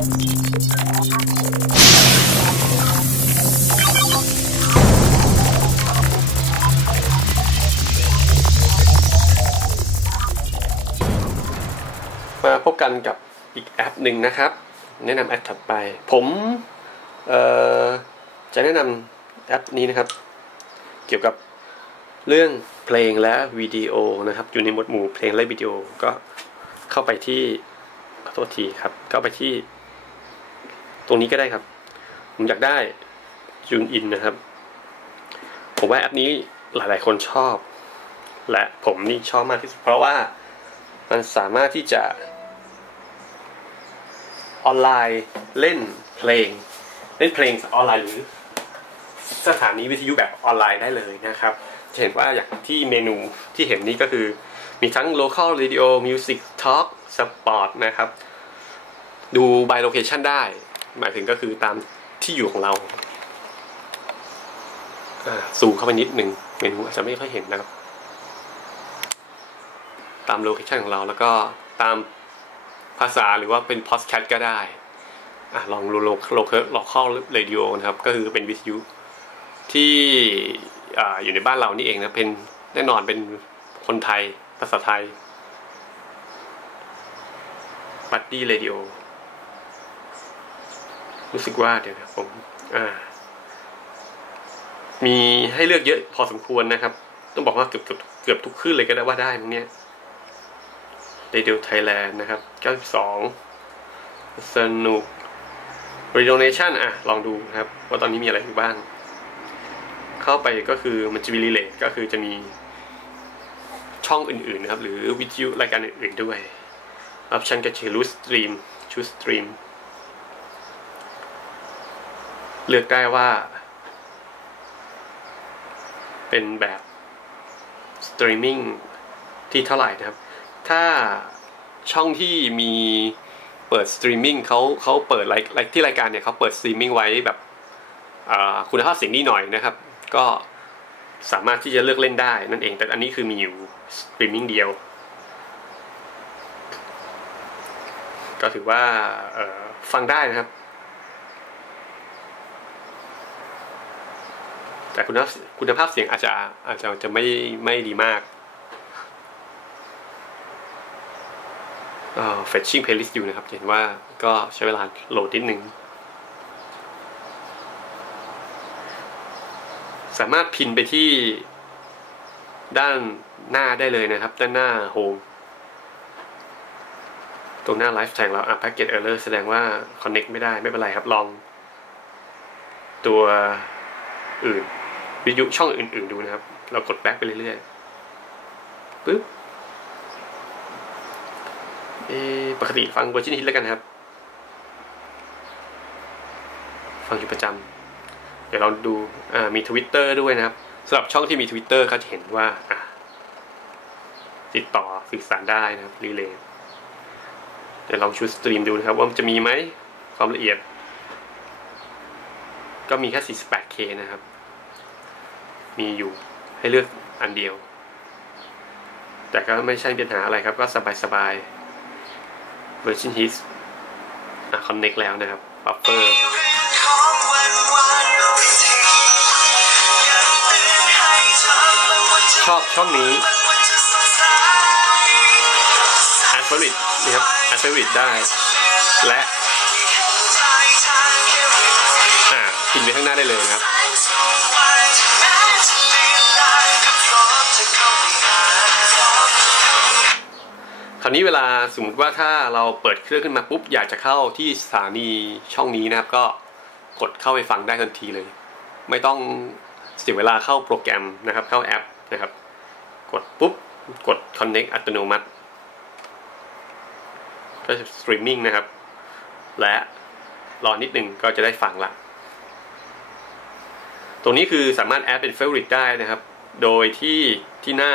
มาพบกันกับอีกแอปหนึ่งนะครับ แนะนำแอปถัดไป ผมจะแนะนำแอปนี้นะครับ เกี่ยวกับเรื่องเพลงและวิดีโอนะครับ อยู่ในหมวดหมู่เพลงและวิดีโอก็เข้าไปที่ขอโทษทีครับ เข้าไปที่ ตรงนี้ก็ได้ครับ ผมอยากได้จูนอินนะครับ ผมว่าแอปนี้หลายๆ คนชอบ และผมนี่ชอบมากที่สุดเพราะว่ามันสามารถที่จะ ออนไลน์เล่นเพลง เล่นเพลงออนไลน์หรือ สถานีวิทยุแบบออนไลน์ได้เลยนะครับ จะเห็นว่าอย่างที่เมนูที่เห็นนี้ก็คือ มีทั้ง local radio music talk sport นะครับ ดู by location ได้ หมายถึงก็คือตามที่อยู่ของเราสูงเข้าไปนิดหนึ่งเมนูอาจจะไม่ค่อยเห็นนะครับ ตามโลเคชันของเราแล้วก็ตามภาษาหรือว่าเป็นพอดแคสต์ก็ได้อลองโลโลโลเคโลคอลเรดิโอนะครับ ก็คือเป็นวิทยุที่ออยู่ในบ้านเรานี่เองนะเป็นแน่นอนเป็นคนไทยภาษาไทยบัดดี้เรดิโอ รู้สึกว่าเดี๋ยวผมมีให้เลือกเยอะพอสมควรนะครับ ต้องบอกว่าเกือบเกือบเกือบทุกขึ้นเลยก็ได้ว่าได้มั้งเนี้ยเรดิโอไทยแลนด์นะครับ92สนุก Radio Nation อะ ลองดูนะครับ ว่าตอนนี้มีอะไรอยู่บ้าง เข้าไปก็คือมันจะมีรีเลย์ก็คือจะมีช่องอื่นๆนะครับ หรือวิทยุรายการอื่นๆด้วยออปชันก็คือรูสตรีมชูสตรีม เลือกได้ว่า เป็นแบบสตรีมมิ่งที่เท่าไหร่นะครับ ถ้าช่องที่มีเปิดสตรีมมิ่งเขาเขาเปิดไลค์ที่รายการเนี่ยเขาเปิดสตรีมมิ่งไว้แบบคุณภาพเสียงนี่หน่อยนะครับ ก็สามารถที่จะเลือกเล่นได้นั่นเอง แต่อันนี้คือมีอยู่สตรีมมิ่งเดียว ก็ถือว่าฟังได้นะครับ แต่คุณภาพคุณภาพเสียงอาจจะอาจจะจะไม่ไม่ดีมากเฟชชิ่งเพลย์ลิสต์อยู่นะครับ เห็นว่าก็ใช้เวลาโหลดนิดนึง สามารถพินไปที่ด้านหน้าได้เลยนะครับ ด้านหน้าโฮมตรงหน้าไลฟ์แทงแล้วอะแพ็กเกจเออร์เลอร์แสดงว่าคอนเน็กไม่ได้ไม่เป็นไรครับลอง ตัวอื่น วิทยุช่องอื่นๆดูนะครับ เรากดแบ็กไปเรื่อยๆปึ๊บเอปกติฟังเวอร์ชันฮิตแล้วกันครับ ฟังอยู่ประจำเดี๋ยวเราดูมีทวิตเตอร์ด้วยนะครับสำหรับช่องที่มีทวิตเตอร์เขาจะเห็นว่าติดต่อสื่อสารได้นะครับรีเลย์เดี๋ยวลองชูสตรีมดูนะครับ ว่ามันจะมีไหมความละเอียด ก็มีแค่ 48K นะครับ มีอยู่ให้เลือกอันเดียว แต่ก็ไม่ใช่ปัญหาอะไรครับ ก็สบายๆ Virgin Hits อะ connect แล้วนะครับ buffer ชอบช่องนี้ a f f i l i a t e นะครับ a f f i l i a t e ได้ และอ่าพิมพ์ไปข้างหน้าได้เลยนะครับ คราวนี้เวลาสมมติว่าถ้าเราเปิดเครื่องขึ้นมาปุ๊บอยากจะเข้าที่สถานีช่องนี้นะครับ ก็กดเข้าไปฟังได้ทันทีเลย ไม่ต้องเสียเวลาเข้าโปรแกรมนะครับ เข้าแอปนะครับ กดปุ๊บกด connect อัตโนมัติ ก็จะสตรีมมิ่งนะครับ และรอนิดหนึ่งก็จะได้ฟังละตรงนี้คือสามารถแอดเป็น favorite ได้นะครับ โดยที่ที่หน้า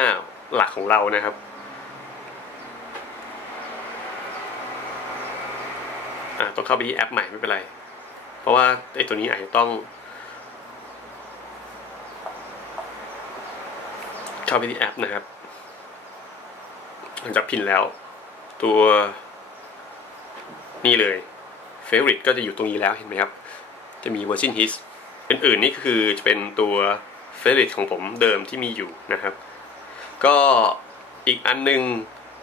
หลักของเรานะครับ อ่า ต้องเข้าไปที่แอปใหม่ไม่เป็นไร เพราะว่าไอ้ตัวนี้อาจจะต้อง เข้าไปที่แอปนะครับ หลังจากพินแล้ว ตัวนี่เลย favorite ก็จะอยู่ตรงนี้แล้วเห็นไหมครับ จะมี version his อื่นๆนี่คือจะเป็นตัว favorite ของผมเดิมที่มีอยู่นะครับ ก็อีกอันนึง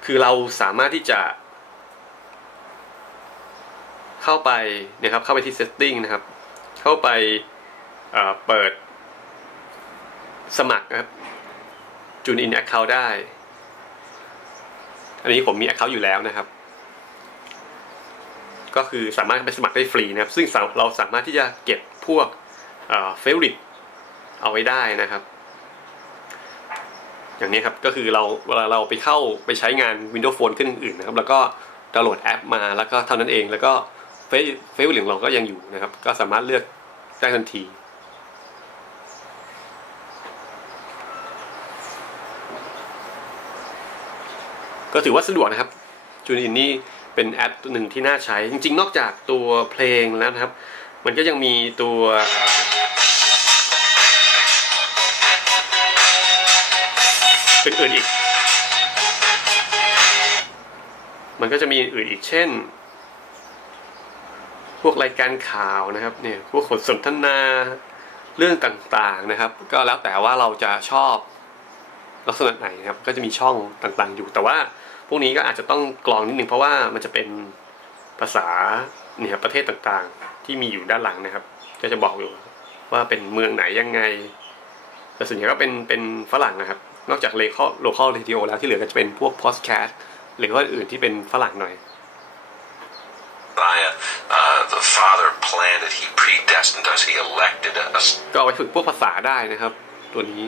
คือเราสามารถที่จะ เข้าไปนะครับ เข้าไปที่ setting นะครับ เข้าไปเปิดสมัครนะครับจูนอินแอคเคาท์ได้ อันนี้ผมมีแอคเคาท์อยู่แล้วนะครับ ก็คือสามารถไปสมัครได้ฟรีนะครับ ซึ่งเราสามารถที่จะเก็บพวกเฟลริตเอาไว้ได้นะครับ อย่างนี้ครับ ก็คือเราเวลาเราไปเข้าไปใช้งาน Windows Phone ขึ้นอื่นนะครับ แล้วก็ดาวน์โหลดแอปมาแล้วก็เท่านั้นเอง แล้วก็ เฟซเฟซของเราก็ยังอยู่นะครับ ก็สามารถเลือกได้ทันที ก็ถือว่าสะดวกนะครับจูนอินนี่เป็นแอปหนึ่งที่น่าใช้ จริง ๆ นอกจากตัวเพลงแล้วนะครับ มันก็ยังมีตัวอื่นอีก มันก็จะมีอื่นอีกเช่น พวกรายการข่าวนะครับเนี่ยพวกบทสนทนาเรื่องต่างๆนะครับ ก็แล้วแต่ว่าเราจะชอบลักษณะไหนนะครับ ก็จะมีช่องต่างๆอยู่ แต่ว่าพวกนี้ก็อาจจะต้องกรองนิดนึงเพราะว่ามันจะเป็นภาษาเนี่ยประเทศต่างๆ ที่มีอยู่ด้านหลังนะครับ ก็จะบอกอยู่ว่าเป็นเมืองไหนยังไงแต่ส่วนใหญ่ก็เป็นเป็นฝรั่งนะครับ นอกจากเลคอโลคอลเรดิโอแล้วที่เหลือก็จะเป็นพวกพอดแคสต์หรือว่าอื่นที่เป็นฝรั่งหน่อย uh, the Father planned it. He predestined us. He elected us. ก็เอาไปฝึกพวกภาษาได้นะครับ ตัวนี้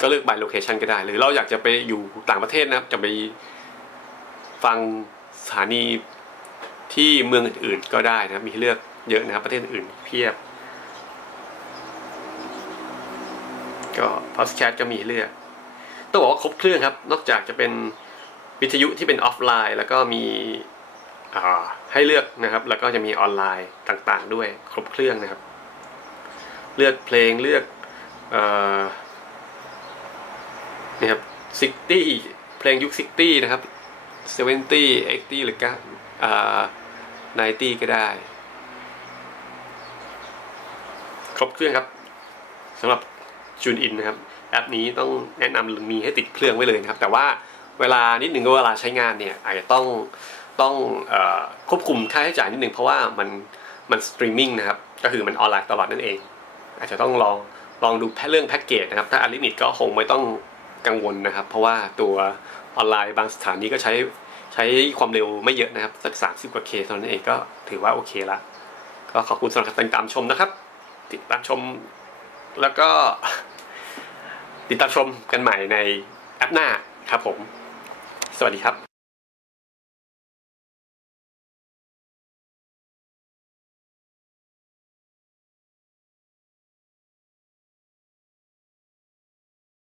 ก็เลือก by location ก็ได้ หรือเราอยากจะไปอยู่ต่างประเทศนะครับ จะไปฟังสถานีที่เมืองอื่น ๆ ก็ได้นะครับ มีเลือกเยอะนะครับ ประเทศอื่นเพียบ ก็พอสแคทก็มีเลือกต้องบอกว่าครบเครื่องครับ นอกจากจะเป็นวิทยุที่เป็นออฟไลน์ แล้วก็มี ให้เลือกนะครับ แล้วก็จะมีออนไลน์ต่างๆ ด้วยครบเครื่องนะครับ เลือกเพลงเลือกอนี่ครับซิกตี้เพลงยุคซิกตี้นะครับเซเวนตี้เอ็กตี้หรือก็อ่าไนตี้ก็ได้ ครบเครื่องครับสำหรับจูนอินนะครับแอปนี้ต้องแนะนำมีให้ติดเครื่องไว้เลยนะครับ แต่ว่าเวลานิดหนึ่งก็เวลาใช้งานเนี่ย อาจจะต้อง ต้องอควบคุมค่าใช้จ่ายนิดหนึ่งเพราะว่ามันมันสตรีมมิ่งนะครับ ก็คือมันออนไลน์ตลอดนั่นเอง อาจจะต้องลองลองดูเรื่องแพ็กเกจนะครับ ถ้าอันลิมิตก็คงไม่ต้องกังวลนะครับ เพราะว่าตัวออนไลน์บางสถานีก็ใช้ใช้ความเร็วไม่เยอะนะครับ สักสามสิบกว่าเคเท่านั้นเองก็ถือว่าโอเคละก็ขอบคุณสำหรับการติดตามชมนะครับ ติดตามชมแล้วก็ ติดตามชมกันใหม่ในแอปหน้าครับผม สวัสดีครับ